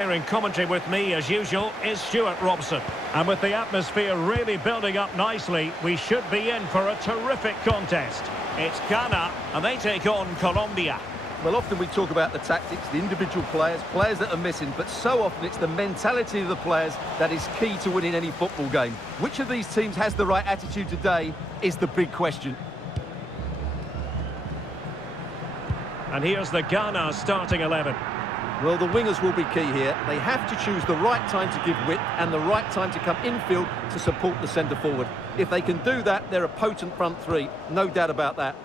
In commentary with me, as usual, is Stuart Robson. And with the atmosphere really building up nicely, we should be in for a terrific contest. It's Ghana, and they take on Colombia. Well, often we talk about the tactics, the individual players that are missing, but so often it's the mentality of the players that is key to winning any football game. Which of these teams has the right attitude today is the big question. And here's the Ghana starting 11. Well, the wingers will be key here. They have to choose the right time to give width and the right time to come infield to support the centre forward. If they can do that, they're a potent front three. No doubt about that.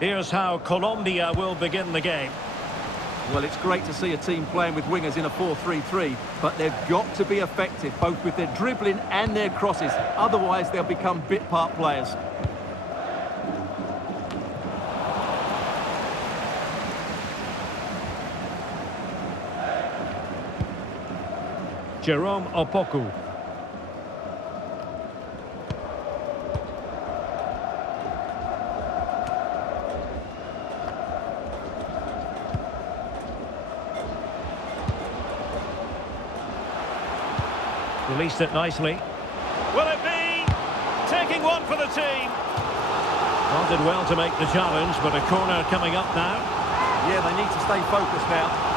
Here's how Colombia will begin the game. Well, it's great to see a team playing with wingers in a 4-3-3, but they've got to be effective, both with their dribbling and their crosses. Otherwise, they'll become bit-part players. Jerome Opoku. Released it nicely. Will it be? Taking one for the team. Well, did well to make the challenge, but a corner coming up now. Yeah, they need to stay focused now.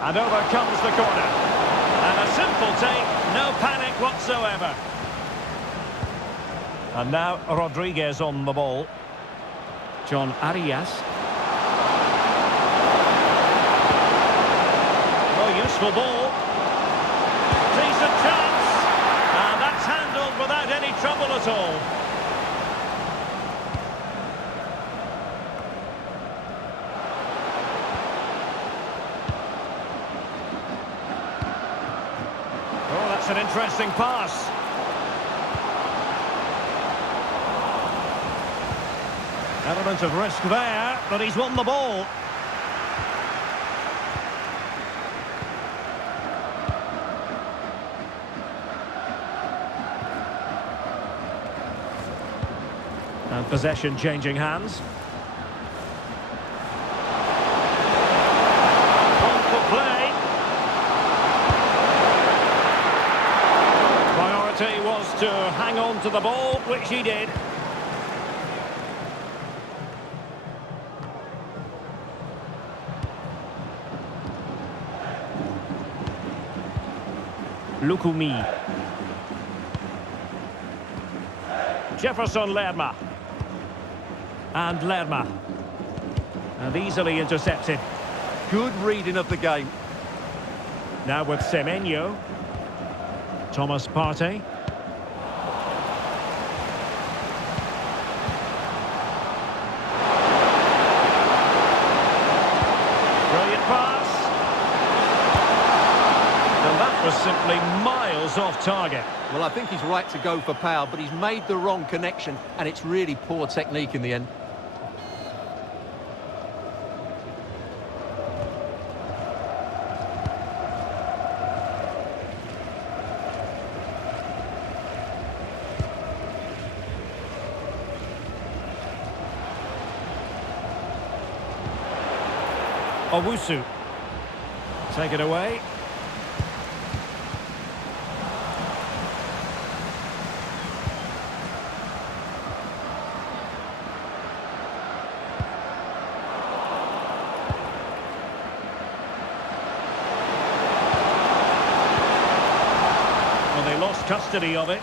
And over comes the corner. And a simple take, no panic whatsoever. And now Rodriguez on the ball. John Arias. Oh, useful ball. Decent chance. And that's handled without any trouble at all. An interesting pass. Element of risk there, but he's won the ball. And possession changing hands. On for play. Was to hang on to the ball, which he did. Lukumi. Jefferson Lerma. And Lerma. And easily intercepted. Good reading of the game. Now with Semenyo. Thomas Partey. Brilliant pass. And that was simply miles off target. Well, I think he's right to go for power, but he's made the wrong connection, and it's really poor technique in the end. Owusu. Take it away. Well, they lost custody of it.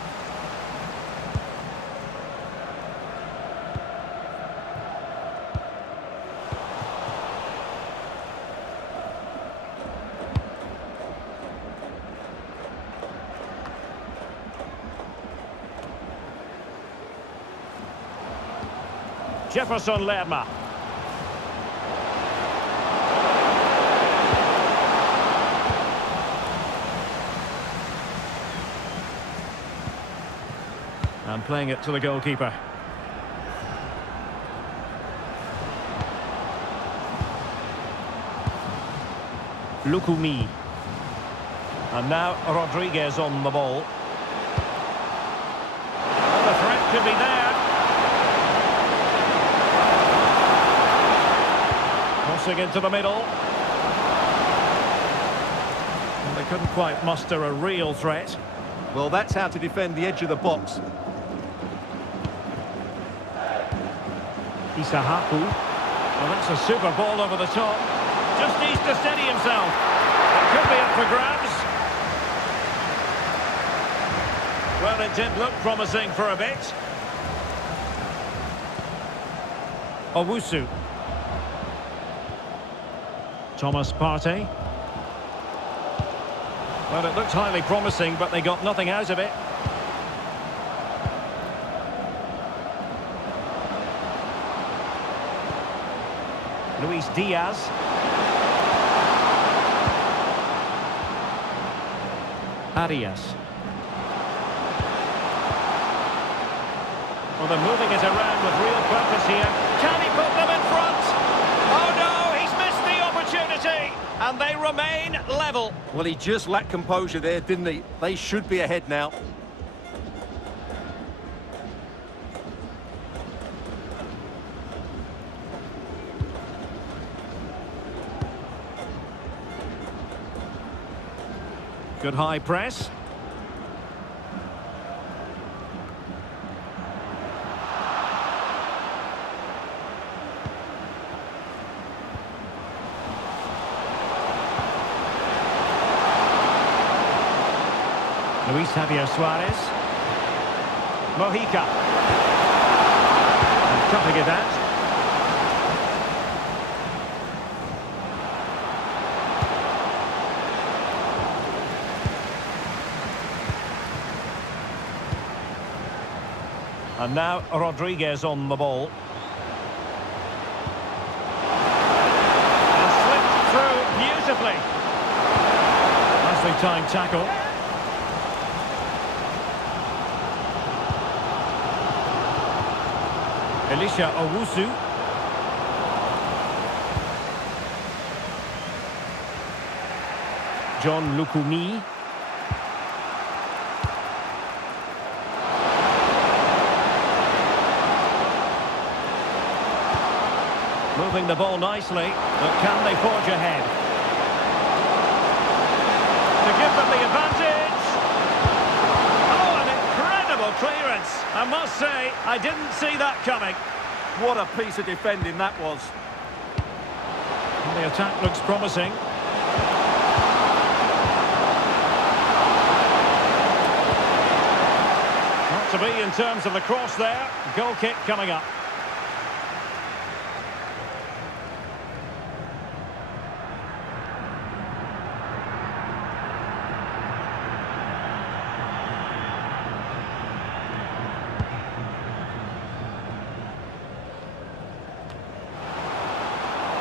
Jefferson Lerma. And playing it to the goalkeeper. Lukumi. And now Rodriguez on the ball. should be there. Crossing into the middle. Well, they couldn't quite muster a real threat. Well, that's how to defend the edge of the box. Isahaku. Well, that's a super ball over the top. Just needs to steady himself. It could be up for grabs. Well, it did look promising for a bit. Owusu. Thomas Partey. Well, it looked highly promising, but they got nothing out of it. Luis Diaz. Arias. Well, they're moving it around with real purpose here. Can he put them in front? Oh no, he's missed the opportunity. And they remain level. Well, he just lacked composure there, didn't he? They should be ahead now. Good high press. Luis Javier Suarez. Mojica. Cutting it out. And now Rodriguez on the ball. And slipped through beautifully. Nicely timed tackle. Elisha Owusu. John Lukumi. Moving the ball nicely, but can they forge ahead? To give them the advantage. Oh, an incredible clearance. I must say, I didn't see that coming. What a piece of defending that was. And the attack looks promising. Not to be in terms of the cross there. Goal kick coming up.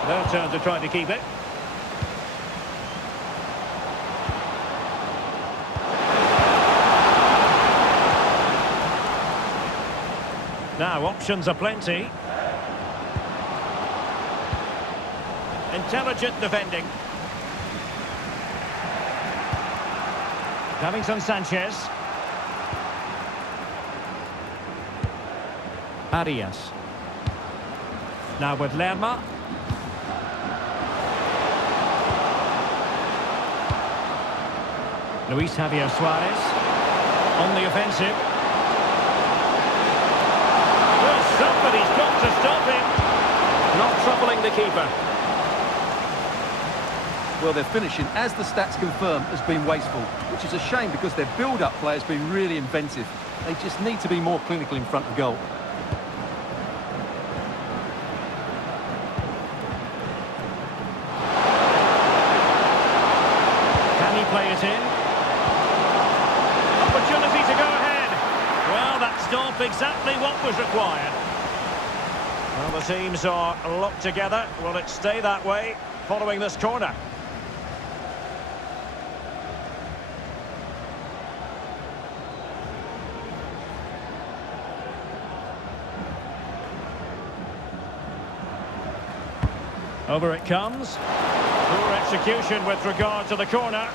Their turn to try to keep it. Now, options are plenty. Intelligent defending. Davinson Sanchez. Arias. Now with Lerma. Luis Javier Suarez on the offensive. Well, somebody's got to stop him. Not troubling the keeper. Well, their finishing, as the stats confirm, has been wasteful, which is a shame because their build-up play has been really inventive. They just need to be more clinical in front of goal. Can he play it in? Opportunity to go ahead. Well, that stopped exactly what was required. Well, the teams are locked together. Will it stay that way following this corner? Over it comes. Poor execution with regard to the corner.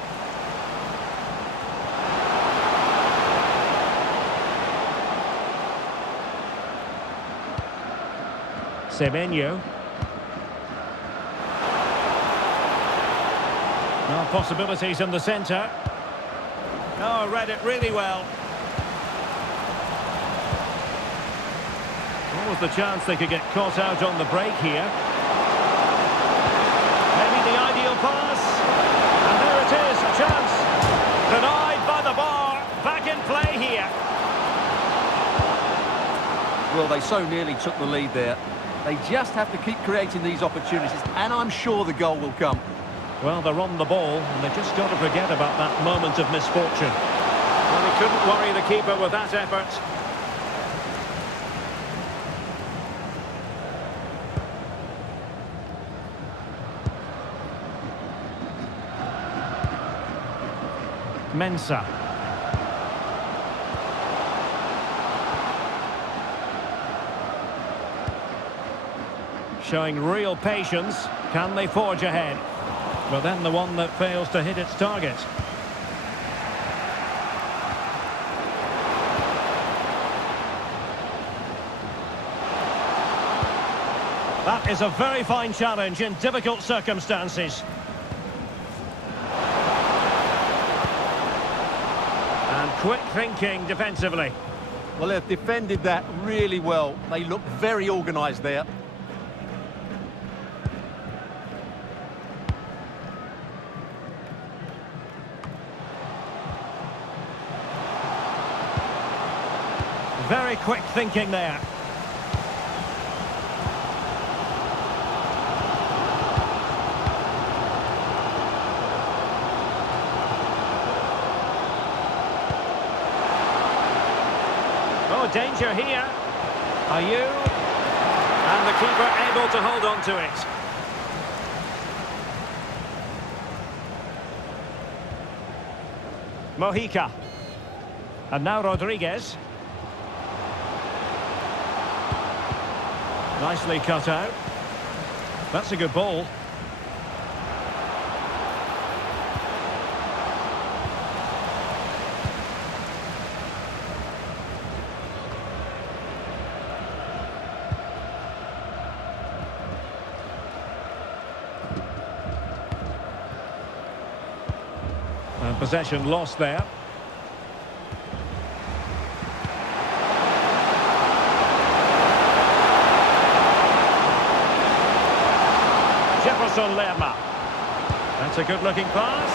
Semenyo. Now possibilities in the centre. Oh, read it really well. What was the chance they could get caught out on the break here? Maybe the ideal pass. And there it is, a chance. Denied by the bar. Back in play here. Well, they so nearly took the lead there. They just have to keep creating these opportunities, and I'm sure the goal will come. Well, they're on the ball, and they've just got to forget about that moment of misfortune. Well, he couldn't worry the keeper with that effort. Mensah. Showing real patience. Can they forge ahead? But then the one that fails to hit its target. That is a very fine challenge in difficult circumstances. And quick thinking defensively. Well, they've defended that really well. They look very organised there. Very quick thinking there. Oh, danger here. Are you? And the keeper able to hold on to it. Mojica. And now Rodriguez. Nicely cut out. That's a good ball. And possession lost there. Lerma. That's a good-looking pass.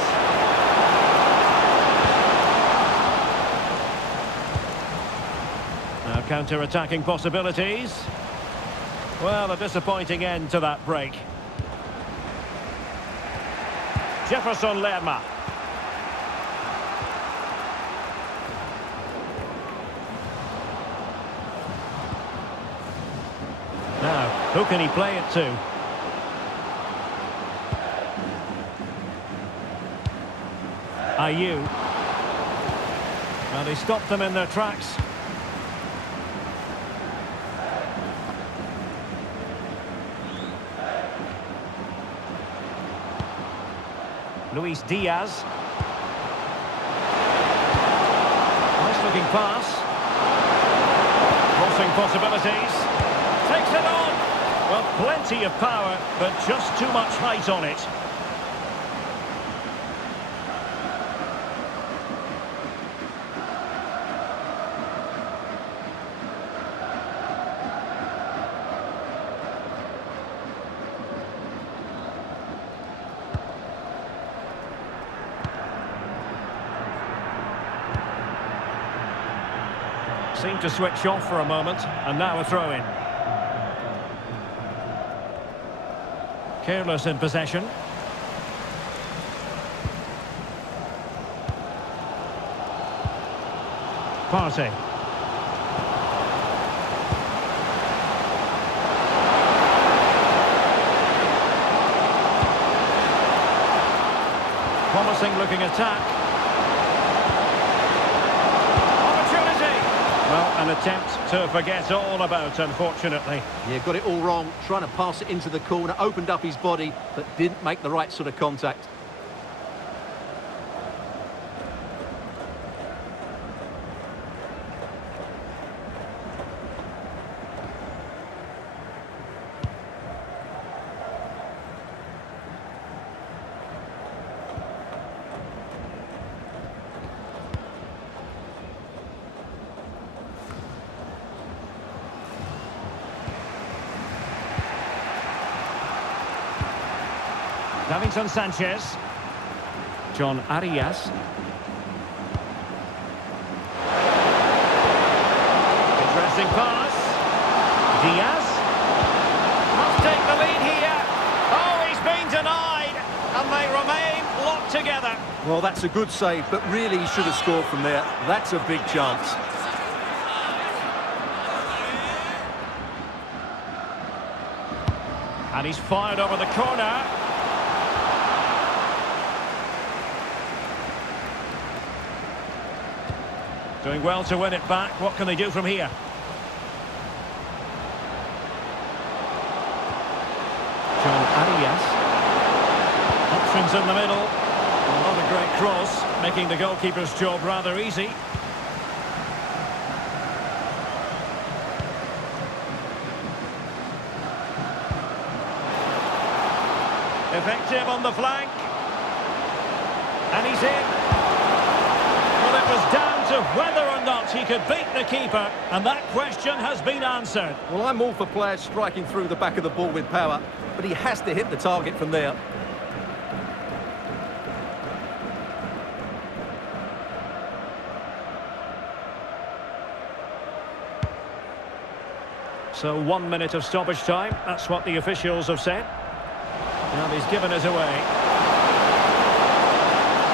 Now counter-attacking possibilities. Well, a disappointing end to that break. Jefferson Lerma. Now, who can he play it to? Ayew. Well, they stopped them in their tracks. Luis Diaz. Nice looking pass. Crossing possibilities. Takes it on. Well, plenty of power, but just too much height on it. Seemed to switch off for a moment, and now a throw-in. Careless in possession. Partey. Promising looking attack. Well, an attempt to forget all about, unfortunately. Yeah, got it all wrong. Trying to pass it into the corner, opened up his body, but didn't make the right sort of contact. Davinson Sanchez. John Arias. Interesting pass. Diaz. Must take the lead here. Oh, he's been denied. And they remain locked together. Well, that's a good save, but really he should have scored from there. That's a big chance. And he's fired over the corner. Doing well to win it back. What can they do from here? John Arias. Options in the middle. Not a great cross, making the goalkeeper's job rather easy. Effective on the flank. And he's in. Well, it was down to whether or not he could beat the keeper, and that question has been answered. Well, I'm all for players striking through the back of the ball with power, but he has to hit the target from there. So 1 minute of stoppage time. That's what the officials have said. Now he's given us away.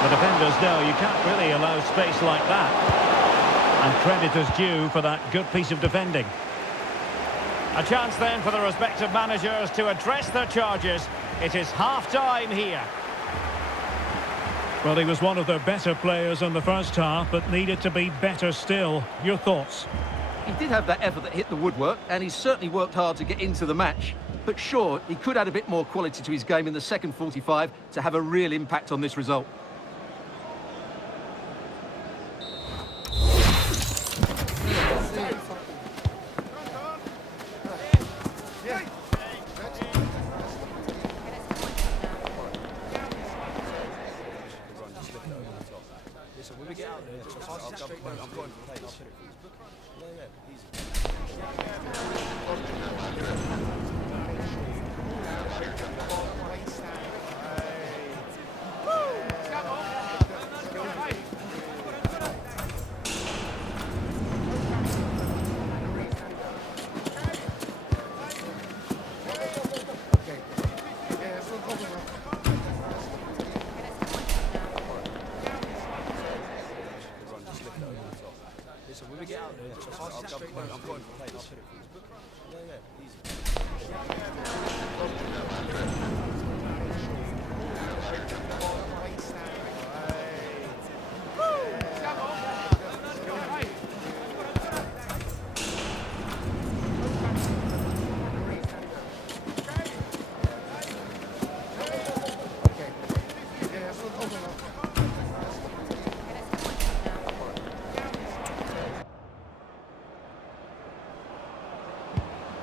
The defenders know you can't really allow space like that. And credit is due for that good piece of defending. A chance then for the respective managers to address their charges. It is half-time here. Well, he was one of their better players in the first half, but needed to be better still. Your thoughts? He did have that effort that hit the woodwork, and he's certainly worked hard to get into the match. But sure, he could add a bit more quality to his game in the second 45 to have a real impact on this result.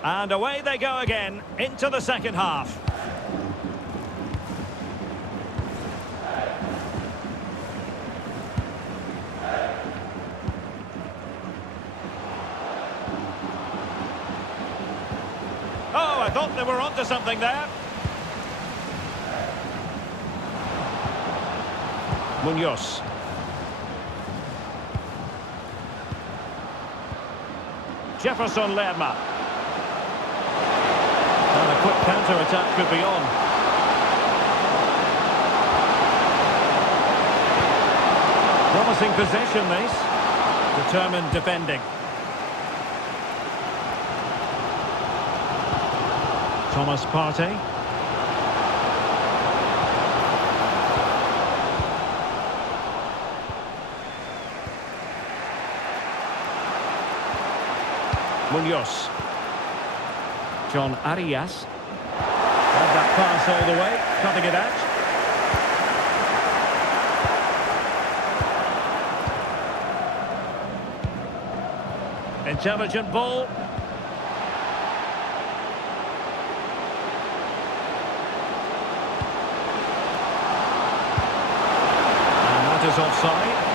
And away they go again, into the second half. Oh, I thought they were onto something there. Munoz. Jefferson Lerma. And a quick counter-attack could be on. Promising possession, this. Determined defending. Thomas Partey. Munoz. John Arias. Had that pass all the way, cutting it out. Intelligent ball. And that is offside.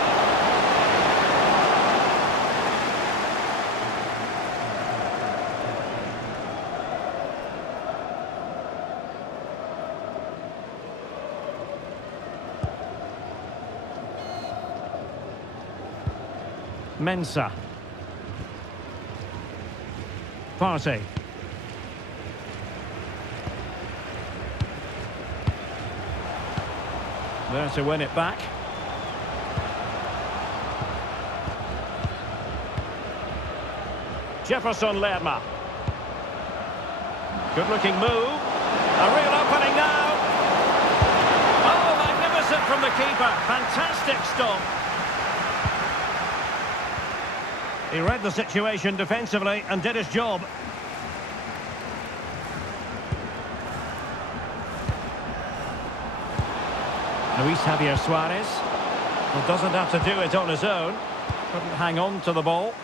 Mensah. Partey. There to win it back. Jefferson Lerma. Good looking move. A real opening now. Oh, magnificent from the keeper. Fantastic stop. He read the situation defensively and did his job. Luis Javier Suarez. Well, doesn't have to do it on his own. Couldn't hang on to the ball.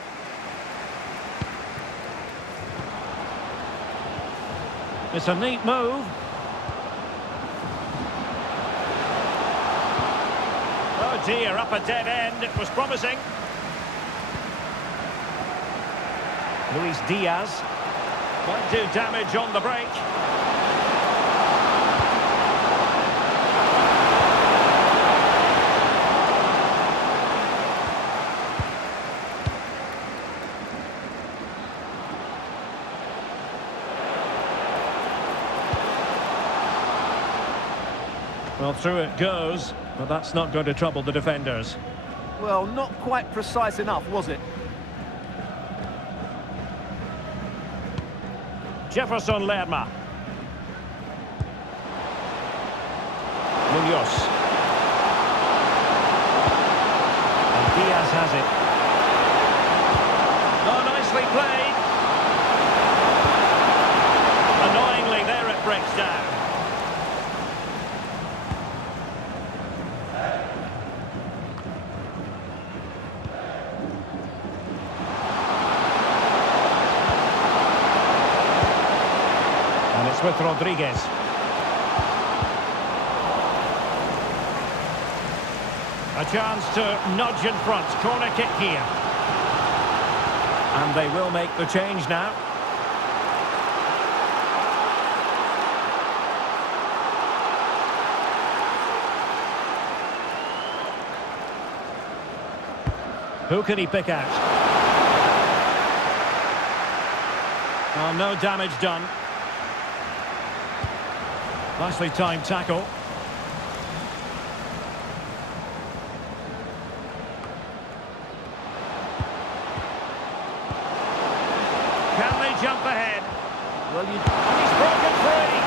It's a neat move. Oh dear, up a dead end. It was promising. Luis Diaz might do damage on the break. Well, through it goes, but that's not going to trouble the defenders. Well, not quite precise enough, was it? Jefferson Lerma. Munoz. And Diaz has it. Oh, nicely played. Annoyingly, there it breaks down. With Rodriguez. A chance to nudge in front. Corner kick here. And they will make the change now. Who can he pick out? Oh, no damage done. Nicely timed tackle. Can they jump ahead? Well, He's broken free.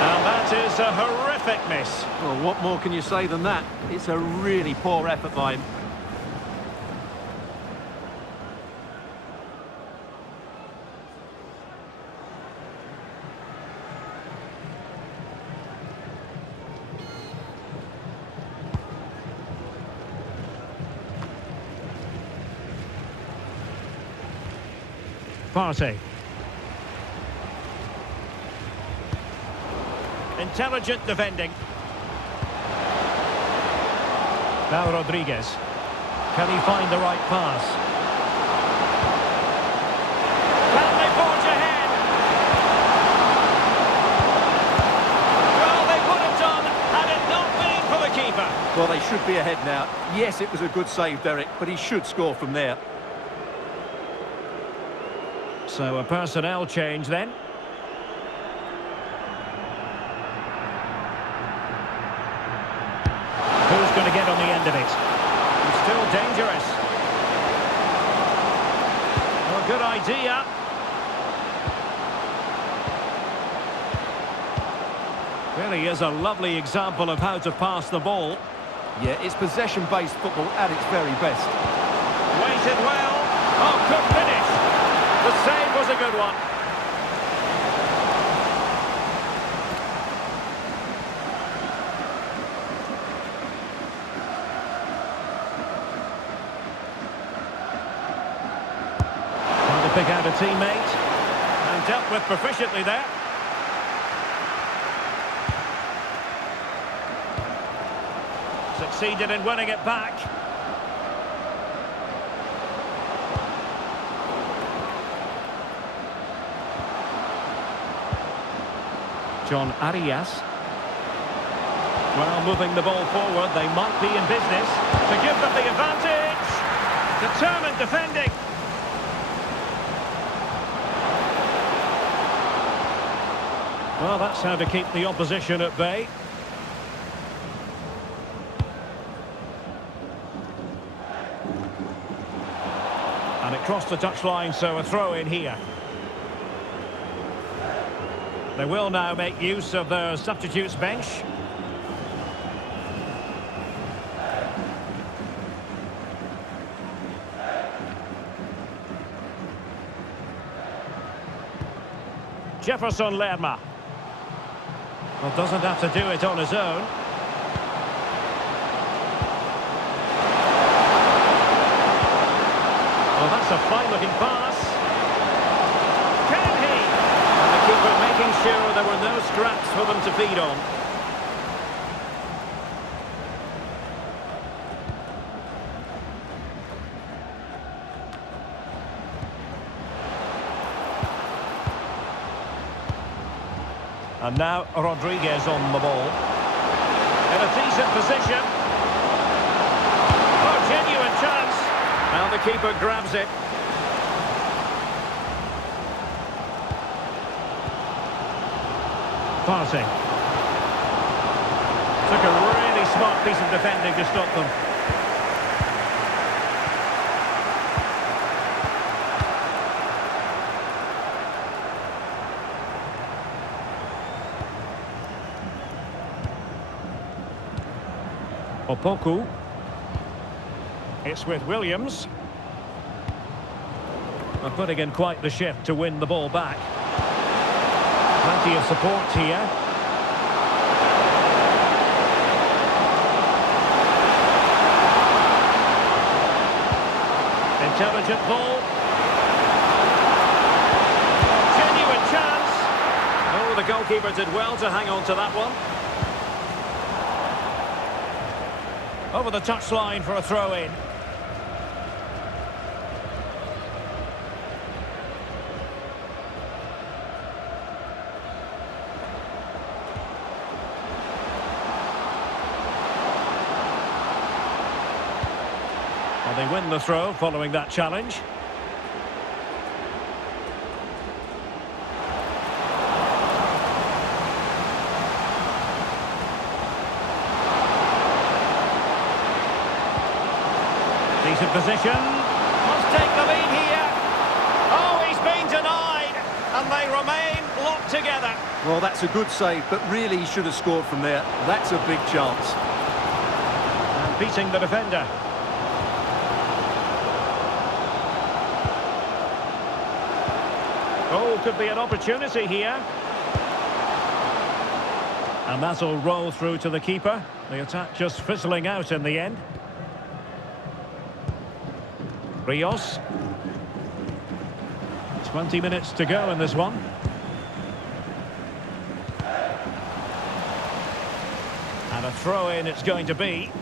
And that is a horrific miss. Well, what more can you say than that? It's a really poor effort by him. Partey. Intelligent defending. Now Rodriguez. Can he find the right pass? Can they forge ahead? Well, they would have done had it not been for the keeper. Well, they should be ahead now. Yes, it was a good save, Derek, but he should score from there. So a personnel change then. Who's going to get on the end of it? It's still dangerous. Well, good idea. Really is a lovely example of how to pass the ball. Yeah, it's possession-based football at its very best. Waited well. Oh, good finish. The save was a good one. Trying to pick out a teammate. And dealt with proficiently there. Succeeded in winning it back. John Arias. Well, moving the ball forward, they might be in business to give them the advantage. Determined defending. Well, that's how to keep the opposition at bay. And it crossed the touchline, so a throw in here. They will now make use of their substitutes bench. Jefferson Lerma. Well, doesn't have to do it on his own. Well, that's a fine-looking pass. Can he? And the keeper making sure there were no scraps for them to feed on. And now Rodriguez on the ball. In a decent position. Oh, genuine chance. Now the keeper grabs it. Passing. Took a really smart piece of defending to stop them. Opoku. It's with Williams. They're putting in quite the shift to win the ball back. Plenty of support here. Intelligent ball. Genuine chance. Oh, the goalkeeper did well to hang on to that one. Over the touchline for a throw-in. Well, they win the throw following that challenge. Decent position. Must take the lead here. Oh, he's been denied. And they remain locked together. Well, that's a good save, but really he should have scored from there. That's a big chance. And beating the defender. Oh, could be an opportunity here. And that'll roll through to the keeper. The attack just fizzling out in the end. Rios. 20 minutes to go in this one. And a throw-in it's going to be.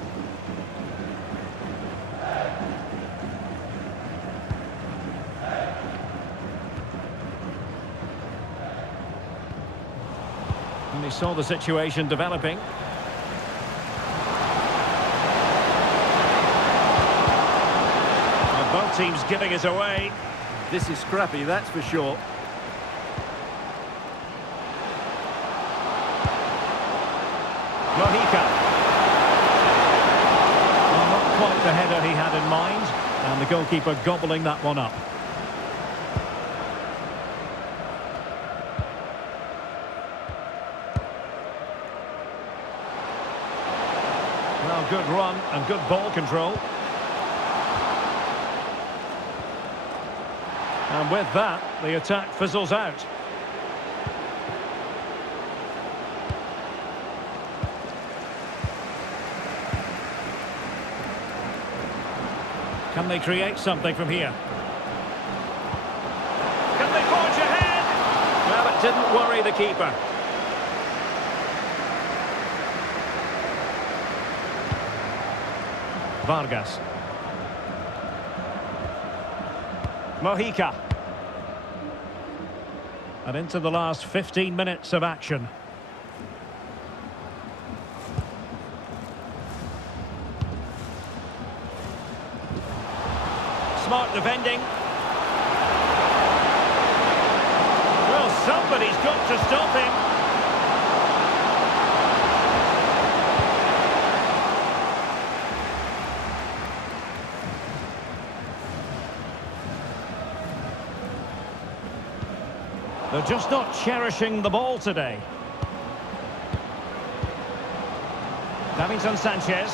And he saw the situation developing. Both teams giving it away. This is scrappy, that's for sure. Mojica. Well, not quite the header he had in mind. And the goalkeeper gobbling that one up. Well, good run and good ball control. And with that, the attack fizzles out. Can they create something from here? Can they forge ahead? Well, it didn't worry the keeper. Vargas. Mojica. And into the last 15 minutes of action. smart defending. Well, somebody's got to stop him. They're just not cherishing the ball today. Davinson Sanchez.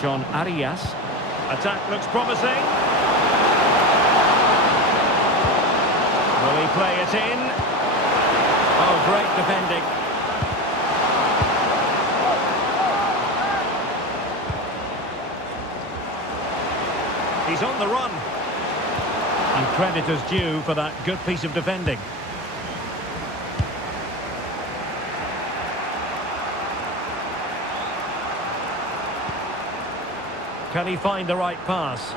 John Arias. Attack looks promising. Will he play it in? Oh, great defending. He's on the run. And credit is due for that good piece of defending. Can he find the right pass?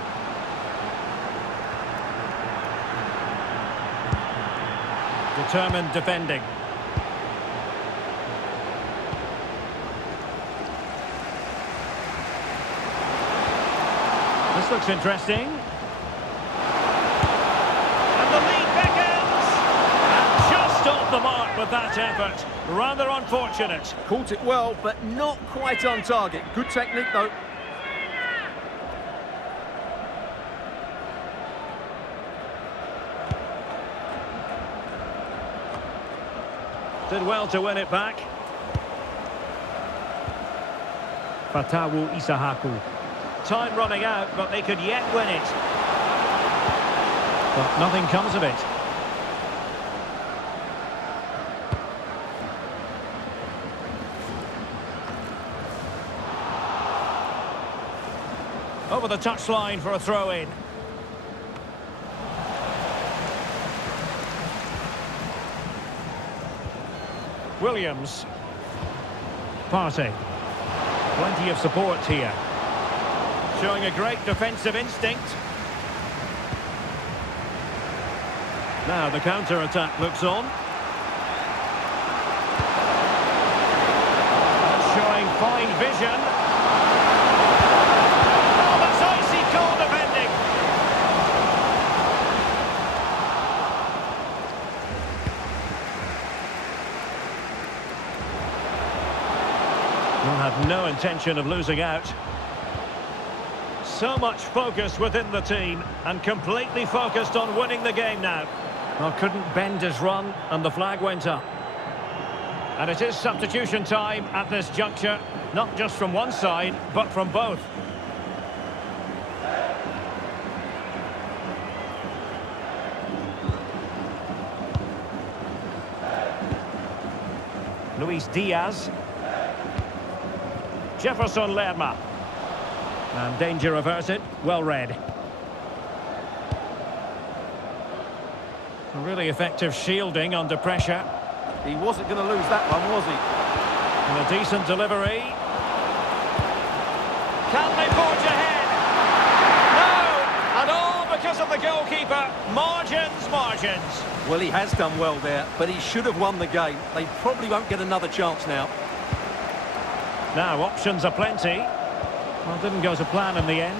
Determined defending. This looks interesting. And the lead beckons! And just off the mark with that effort. Rather unfortunate. Caught it well, but not quite on target. Good technique, though. Did well to win it back. Fatawu Isahaku. Time running out, but they could yet win it. But nothing comes of it. Over the touchline for a throw-in. Williams. Partey. Plenty of support here. Showing a great defensive instinct. Now the counter-attack looks on. Showing fine vision. Oh, that's icy cold defending. Will have no intention of losing out. So much focus within the team and completely focused on winning the game now. Well, couldn't bend his run and the flag went up. And it is substitution time at this juncture, not just from one side, but from both. Luis Diaz. Jefferson Lerma. And danger averted, well read. Really effective shielding under pressure. He wasn't going to lose that one, was he? And a decent delivery. Can they forge ahead? No! And all because of the goalkeeper. Margins, margins. Well, he has done well there, but he should have won the game. They probably won't get another chance now. Now, options are plenty. Well, didn't go to plan in the end.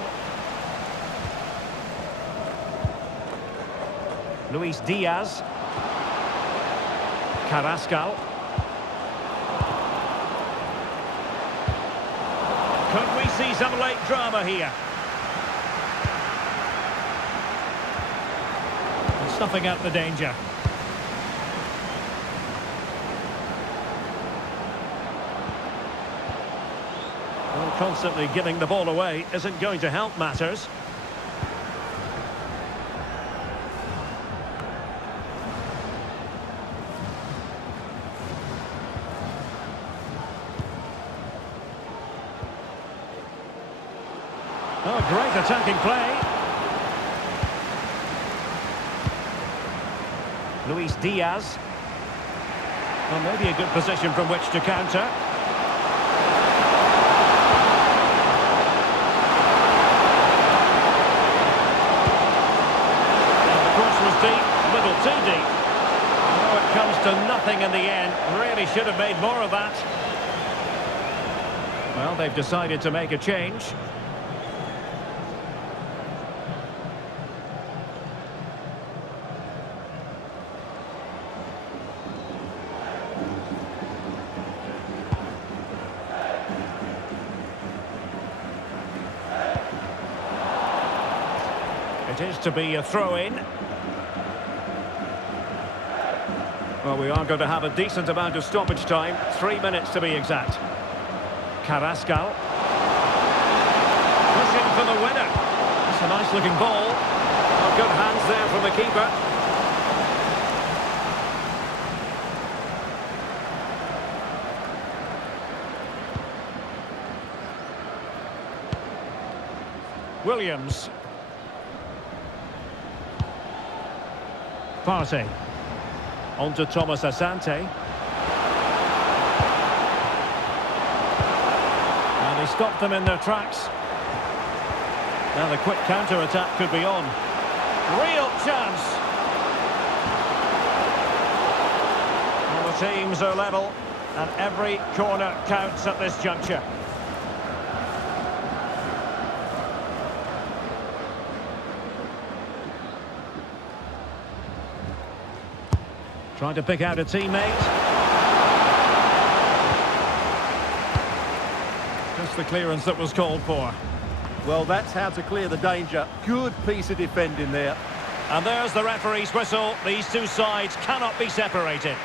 Luis Diaz. Carrascal. Could we see some late drama here? And snuffing out the danger. Well, constantly giving the ball away isn't going to help matters. Oh, great attacking play. Luis Diaz. Well, maybe a good position from which to counter. And the cross was deep, a little too deep. Oh, it comes to nothing in the end. Really should have made more of that. Well, they've decided to make a change. It is to be a throw-in. Well, we are going to have a decent amount of stoppage time. 3 minutes to be exact. Carrascal. Pushing for the winner. It's a nice-looking ball. Oh, good hands there from the keeper. Williams. Partey. On to Thomas Asante. And he stopped them in their tracks. Now the quick counter-attack could be on. Real chance. Well, the teams are level, and every corner counts at this juncture. Trying to pick out a teammate. Just the clearance that was called for. Well, that's how to clear the danger. Good piece of defending there. And there's the referee's whistle. These two sides cannot be separated.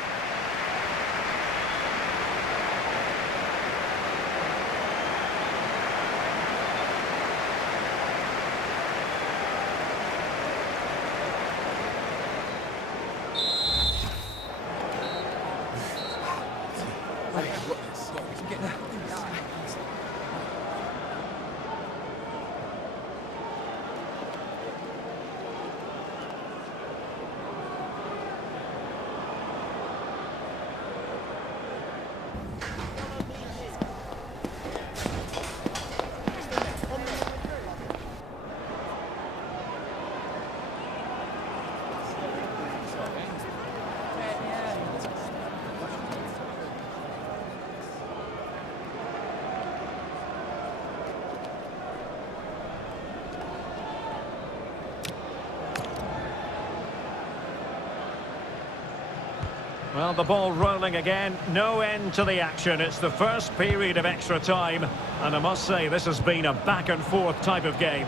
Well, the ball rolling again, no end to the action. It's the first period of extra time, and I must say this has been a back-and-forth type of game.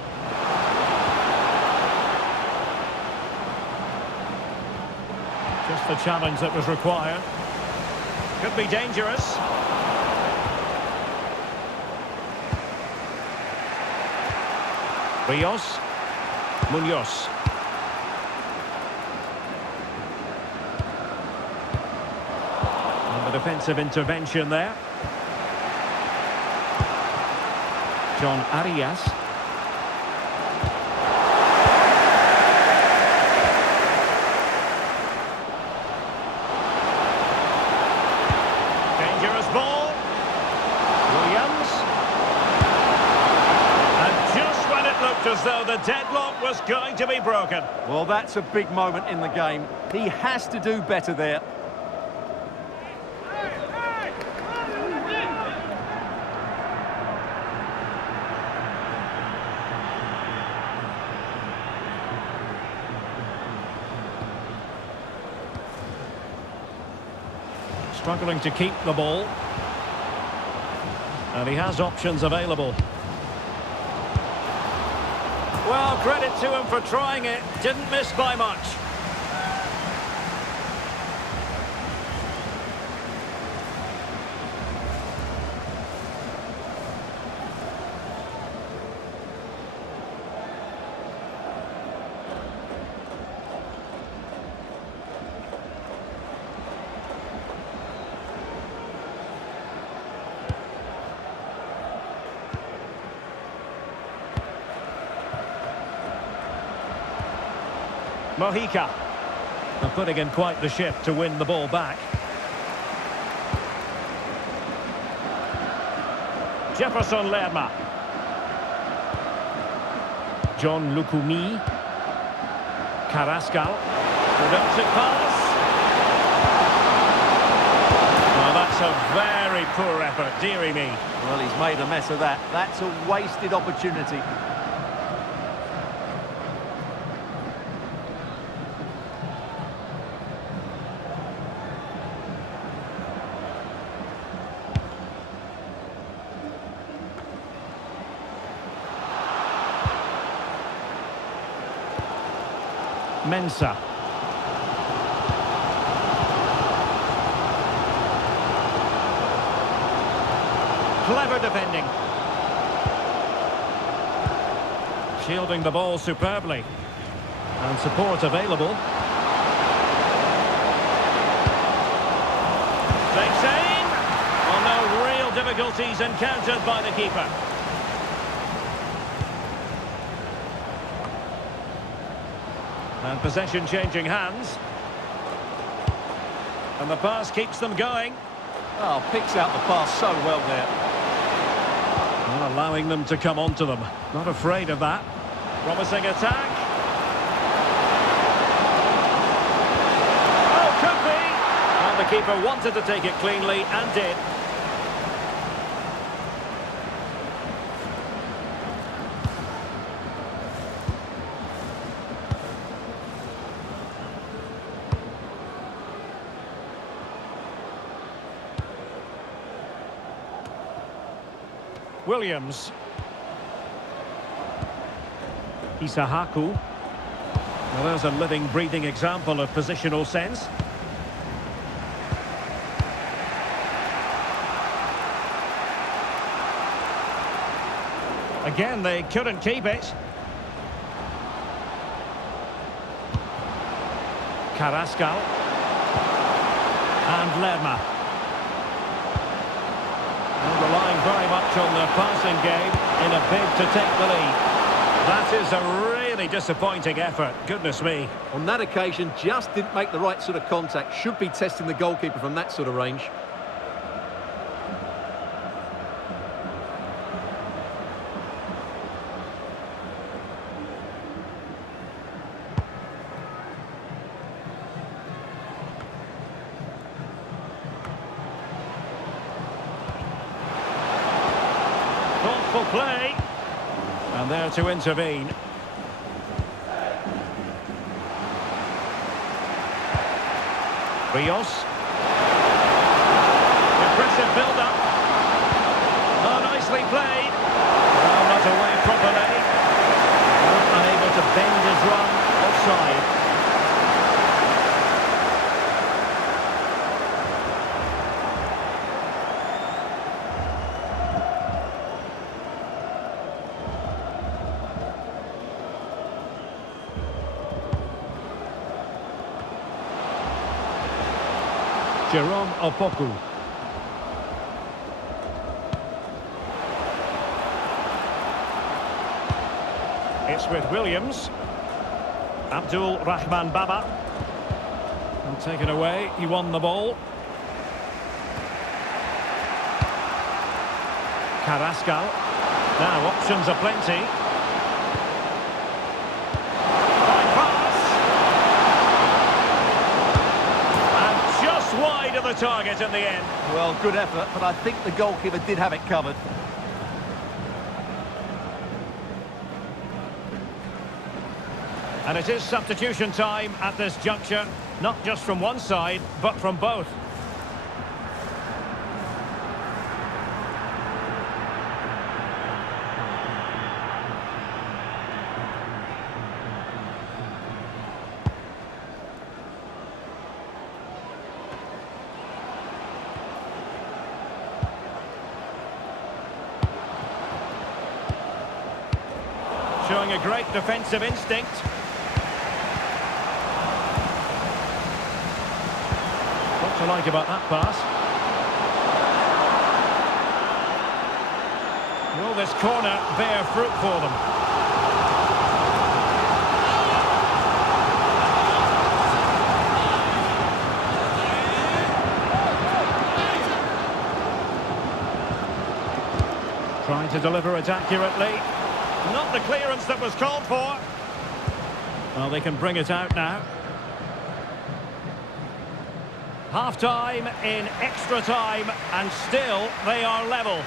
Just the challenge that was required. Could be dangerous. Rios. Munoz. Defensive intervention there. John Arias. Dangerous ball. Williams. And just when it looked as though the deadlock was going to be broken. Well, that's a big moment in the game. He has to do better there. Struggling to keep the ball. And he has options available. Well, credit to him for trying it. Didn't miss by much. Mojica. And putting in quite the shift to win the ball back. Jefferson Lerma. John Lukumi. Carrascal. Productive pass. Oh, that's a very poor effort, dearie me. Well, he's made a mess of that. That's a wasted opportunity. Mensah. Clever defending. Shielding the ball superbly. And support available. Takes aim. Well, no real difficulties encountered by the keeper. And possession changing hands. And the pass keeps them going. Oh, picks out the pass so well there. Not allowing them to come onto them. Not afraid of that. Promising attack. Oh, could be. Well, the keeper wanted to take it cleanly and did. Williams. Isahaku. Well, there's a living, breathing example of positional sense. Again, they couldn't keep it. Carrascal. And Lerma. Relying very much on the passing game in a bid to take the lead. That is a really disappointing effort, goodness me. On that occasion, just didn't make the right sort of contact. Should be testing the goalkeeper from that sort of range. Thoughtful play. And there to intervene. Rios. Impressive build-up. Oh, nicely played. Oh, not away properly. Oh, unable to bend his run. Offside. Jerome Opoku. It's with Williams. Abdul Rahman Baba. And taken away, he won the ball. Carrascal. Now options are plenty. Wide of the target in the end. Well, good effort, but I think the goalkeeper did have it covered. And it is substitution time at this juncture, not just from one side, but from both. Showing a great defensive instinct. What to like about that pass? Will this corner bear fruit for them? Trying to deliver it accurately. Not the clearance that was called for. Well, they can bring it out now. Half-time in extra time, and still they are level.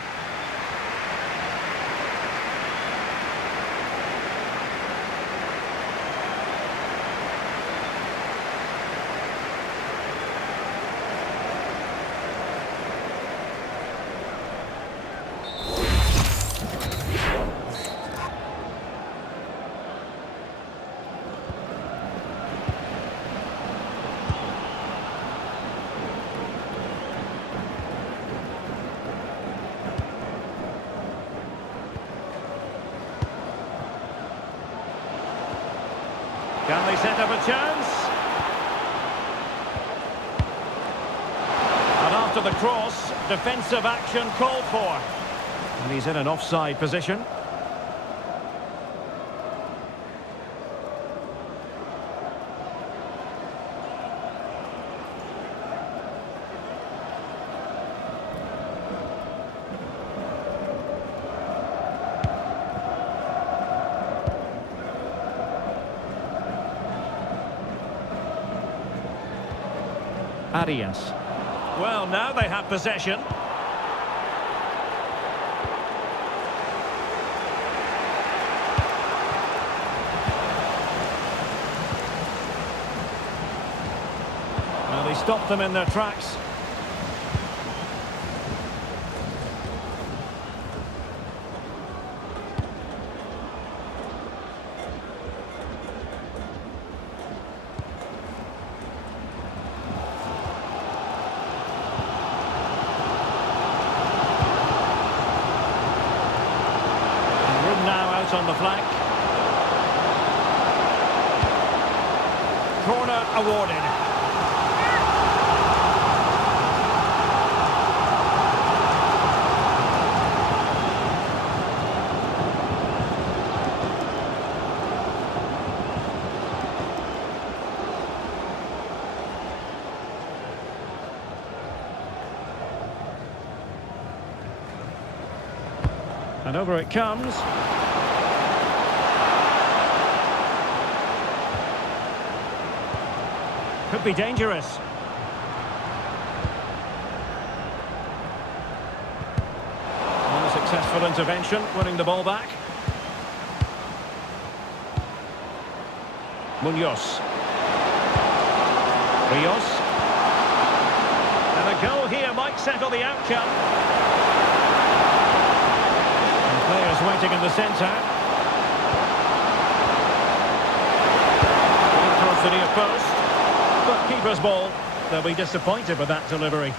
Can they set up a chance? And after the cross, defensive action called for. And he's in an offside position. Arias. Well, now they have possession. Well, they stopped them in their tracks. On the flank. Corner awarded. And over it comes. Could be dangerous. And a successful intervention, winning the ball back. Munoz. Rios. And a goal here might settle the outcome. And players waiting in the centre. Towards the near post. But keeper's ball. They'll be disappointed with that delivery.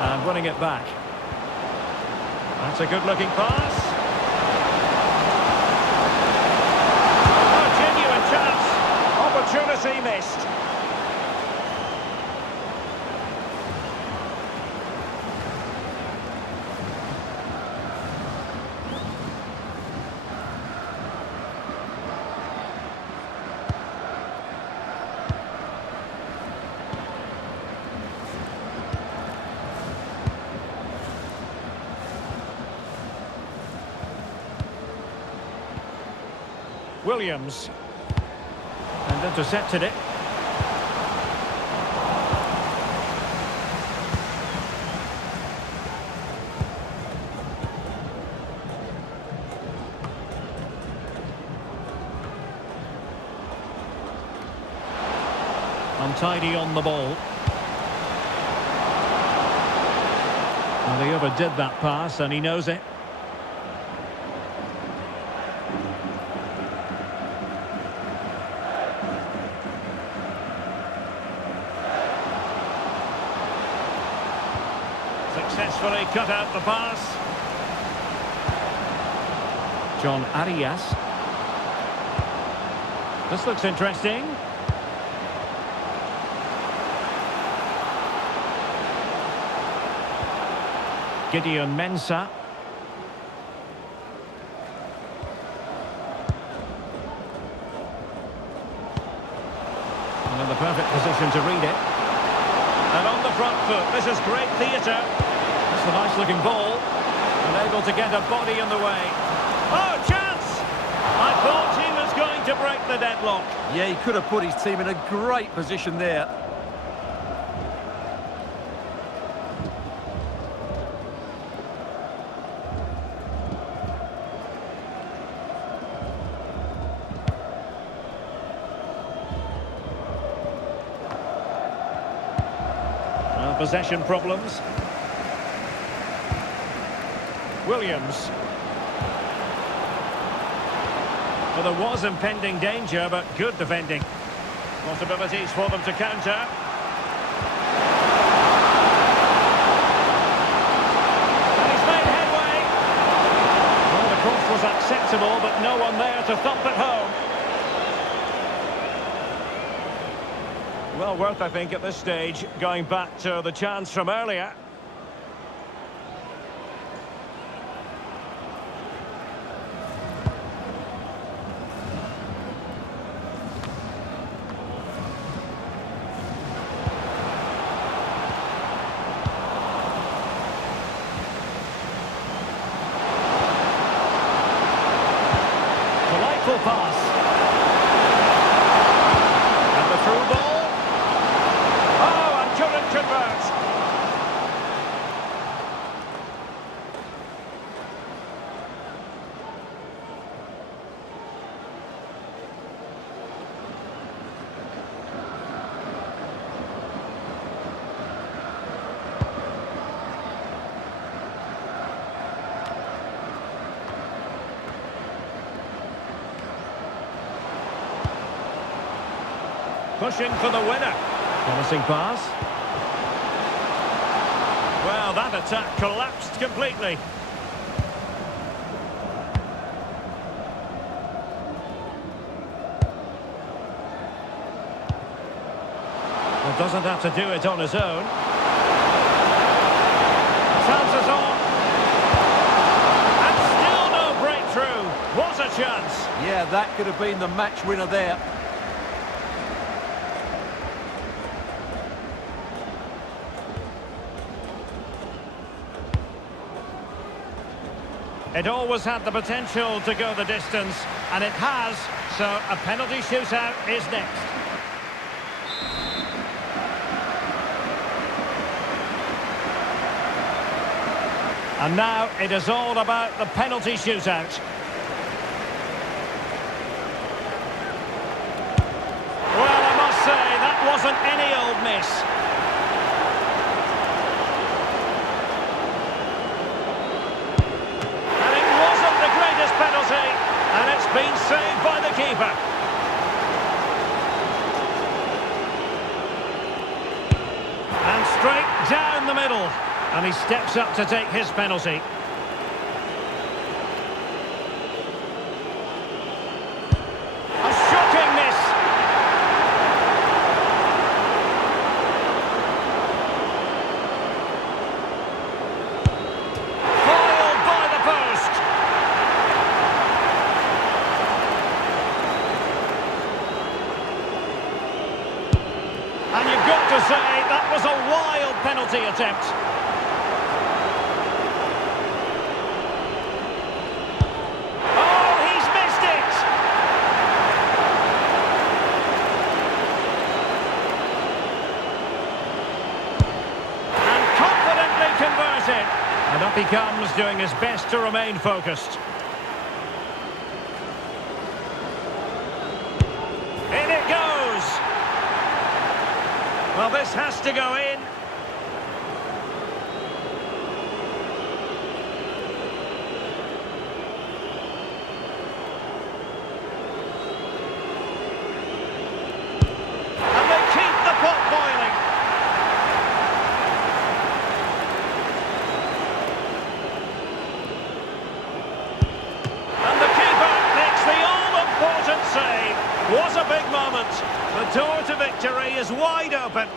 And winning it back. That's a good-looking pass. Opportunity missed. Williams. And intercepted it. Untidy on the ball. Well, he overdid that pass and he knows it. Successfully cut out the pass. John Arias. This looks interesting. Gideon Mensah. And in the perfect position to read it. And on the front foot, this is great theatre. That's a nice looking ball. And able to get a body in the way. Oh, chance! I thought he was going to break the deadlock. Yeah, he could have put his team in a great position there. Possession problems. Williams. Well, there was impending danger, but good defending. Possibilities for them to counter. And he's made headway. Well, the cross was acceptable, but no one there to thump it home. Well worth, I think, at this stage, going back to the chance from earlier. Delightful pass. And the through ball. Oh, and couldn't convert. Pushing for the winner. Promising pass. Well, that attack collapsed completely. Well, doesn't have to do it on his own. Chances on. And still no breakthrough. What a chance. Yeah, that could have been the match winner there. It always had the potential to go the distance, and it has, so a penalty shootout is next. And now it is all about the penalty shootout. Well, I must say, that wasn't any old miss. Penalty, and it's been saved by the keeper. And straight down the middle, and he steps up to take his penalty. A shocking miss. Foiled by the post. And you've got to say, that was a wild penalty attempt. Oh, he's missed it! And confidently converted. And up he comes, doing his best to remain focused. In it goes! Well, this has to go in. And they keep the pot boiling. And the keeper makes the all-important save. What a big moment. The door to victory is wide open.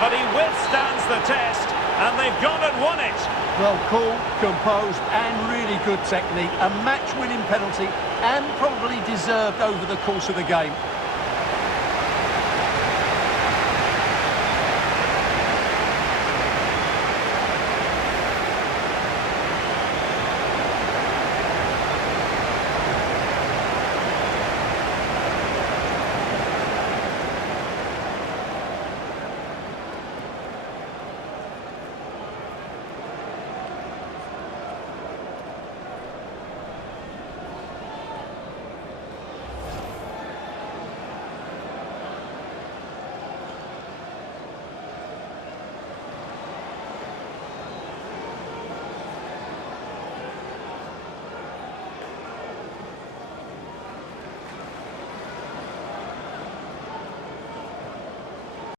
But he withstands the test, and they've gone and won it. Well, cool, composed, and really good technique. A match-winning penalty, and probably deserved over the course of the game.